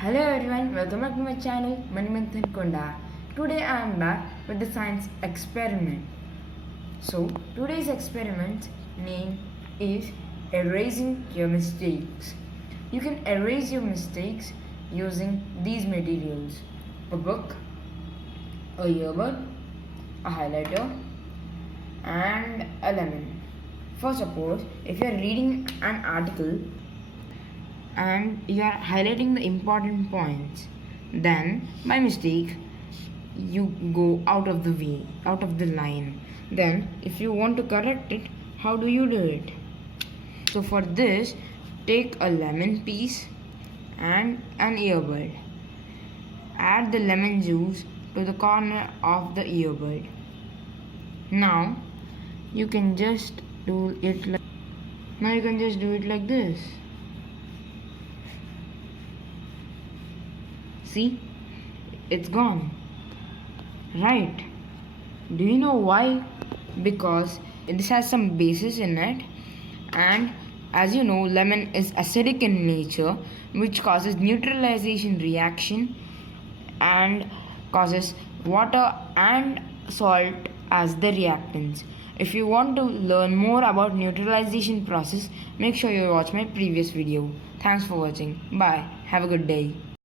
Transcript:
Hello everyone, welcome back to my channel Manimanthan Konda. Today I am back with the science experiment. So today's experiment name is erasing your mistakes. You can erase your mistakes using these materials: a book, a earbud, a highlighter, and a lemon. For suppose if you are reading an article and you are highlighting the important points, then by mistake you go out of the way, out of the line. Then if you want to correct it, how do you do it? So for this, take a lemon piece and an earbud. Add the lemon juice to the corner of the earbud. Now you can just do it like this. See, it's gone. Right. Do you know why? Because this has some bases in it, and as you know, lemon is acidic in nature, which causes neutralization reaction and causes water and salt as the reactants. If you want to learn more about neutralization process, make sure you watch my previous video. Thanks for watching. Bye. Have a good day.